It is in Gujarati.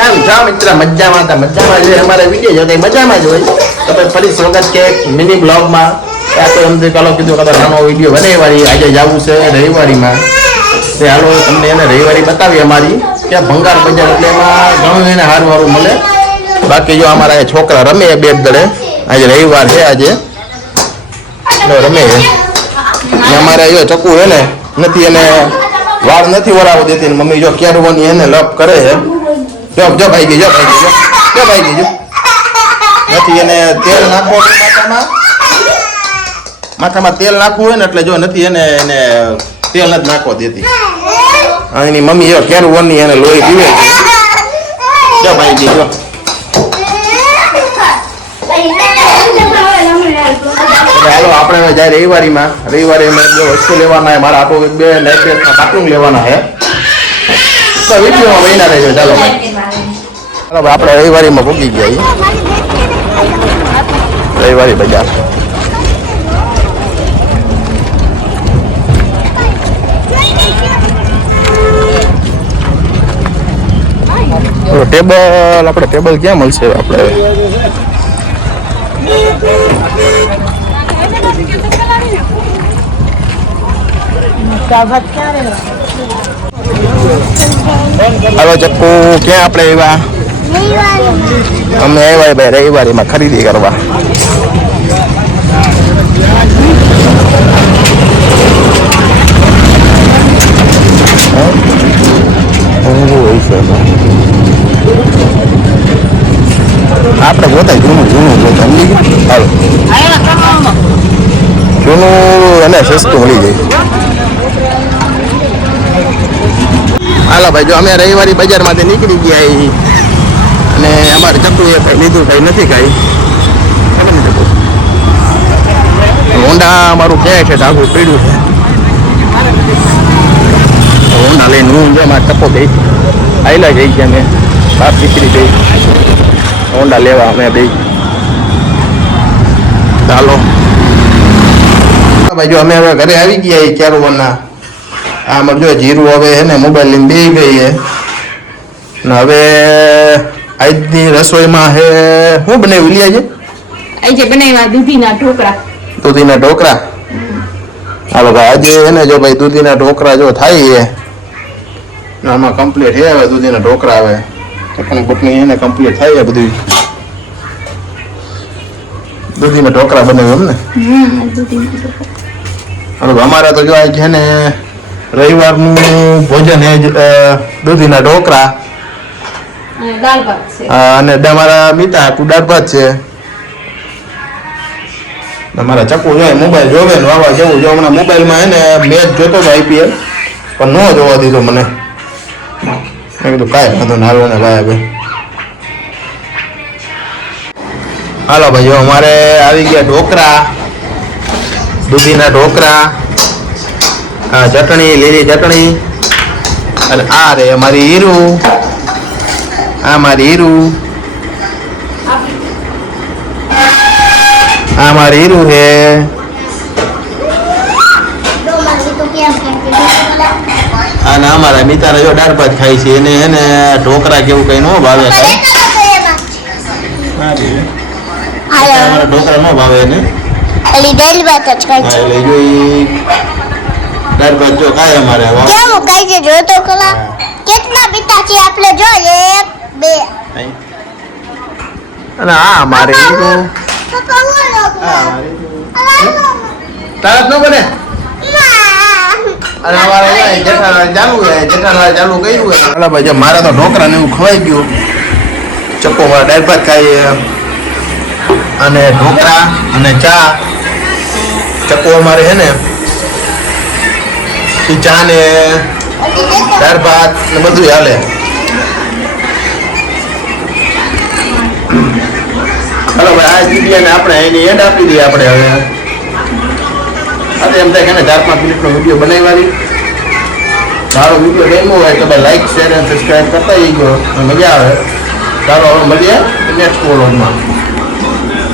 કેમ છો મિત્ર? મજામાં હતા? મજામાં જોઈએ અમારા વિડીયો જોતા મજામાં જ હોય. તો ભાઈ ફરી સ્વાગત છે મિની બ્લોગમાં. આ તો એમ કાલો કીધું કે નાનો વિડીયો બનાવવાની આજે જવું છે રવિવારીમાં. તે હાલો તમને એને રવિવારી બતાવી અમારી ત્યાં ભંગાર બજાર એટલે એમાં ઘણું એને સારું સારું મળે. બાકી જો અમારા છોકરા રમે બે દડે આજે રવિવાર છે આજે રમે છે. અમારે જો ચકુ છે ને નથી એને વાળ નથી વરાવો દેતી મમ્મી જો કેરવાની એને લપ કરે છે. જો જો ભાઈ ગઈ જો ભાઈ ગઈ જો નથી એને તેલ નાખવું માથામાં તેલ નાખવું હોય ને એટલે જો નથી એને તેલ નથી નાખવા દેતી. એની મમ્મી જો કેરવાની એને લોહી પીવે છે. જો ભાઈ ગઈ જો હાલો આપણે જાય રવિવારીમાં. રવિવારે અમે વસ્તુ લેવાના છે. મારા આટો બે લાઇબ્રેરીના બાથરૂમ લેવાના છે. તો વિડીયોમાં બન્યા રહેજો. ચાલો ચાલો આપણે રવિવારીમાં ભૂગી ગયા રવિવારી બજાર. ટેબલ આપણે ટેબલ ક્યાં મળશે આપણે? હવે ચક્કુ ક્યાં આપણે આવ્યા? અમે આવ્યા ભાઈ રવિવારીમાં ખરીદી કરવા. આપણે ગોતા જૂનું ગોતા હાલો જૂનું અને સસ્તું મળી જાય. હાલો ભાઈ જો અમે રવિવારી બજારમાંથી નીકળી ગયા અને અમારે ચકુએ કંઈ લીધું કંઈ નથી કાંઈ. હોન્ડા અમારું ક્યાંય છે આખું પીડ્યું છે. હોન્ડા લઈને હું જો મારા ચપ્પો ગઈ આયલા જઈ ગયા મેં બાપ દીકરી ગઈ હોન્ડા લેવા અમે બે. ચાલો ભાઈ જો અમે હવે ઘરે આવી ગયા ક્યારોના. આ જો જીરું હવે છે ને મોબાઈલ લઈને બેસી ગઈ છે ને હવે આજની રસોઈમાં છે શું બનાવ્યું લી આજે? આજે બનાવ્યા દૂધીના ઢોકળા. દૂધીના ઢોકળા. હાલો ભાઈ આજે છે ને જો ભાઈ દૂધીના ઢોકળા જો થાય છે આમાં કમ્પ્લીટ છે હવે દૂધીના ઢોકળા આવે ચટણી બટણી એને કમ્પ્લીટ થાય છે બધું. દૂધીના ઢોકળા બનાવ્યું એમ ને? હાલો અમારા તો જો આ છે ને રવિવારનું ભોજન એ દૂધીના ઢોકળા અને અમારા મીઠા આખું દાળ ભાત છે. અમારા ચકુ જોઈએ મોબાઈલ જોવે ને વાવા જવું જો હમણાં મોબાઈલમાં એને મેચ જોતો હતો IPL પણ ન જોવા દીધો મને. મેં કીધું કાંઈ વાંધો ને હાલો ને ભાઈ હવે. હાલો ભાઈ જો અમારે આવી ગયા ઢોકળા દૂધીના ઢોકળા ચટણી લીલી ચટણી અને આ રે અમારી હીરું. આ મારી હીરું આ મારી હીરું છે. અને અમારા મિતાને જો દાળ ભાત ખાય છે એને એને ઢોકળા કેવું કઈ ન ભાવે ઢોકળા ન ભાવે એને દાળ ભાત જો ખાય અમારે. અને આ મારે તારત ન બને અને અમારે જેઠાલાલ ચાલુ કર્યું. અલા ભાઈ મારા તો ઢોકળા ને એવું ખવાઈ ગયું. ચપ્પો મારા દાળ ભાત ખાઈએ અને ઢોકળા અને ચા. ચપ્પો અમારે છે ને ચા ને દાળ ભાત ને બધું હાલે. હાલો ભાઈ આ વિડીયોને આપણે એની એડ આપી દઈએ આપણે હવે. એમ થાય કે 4-5 મિનિટનો વિડીયો બનાવવાની. મારો વિડીયો ગમ્યો હોય તો ભાઈ લાઈક શેર અને સબસ્ક્રાઈબ કરતા જઈજો મજા આવે. ચાલો હવે મળીએ નેક્સ્ટ વ્લોગમાં.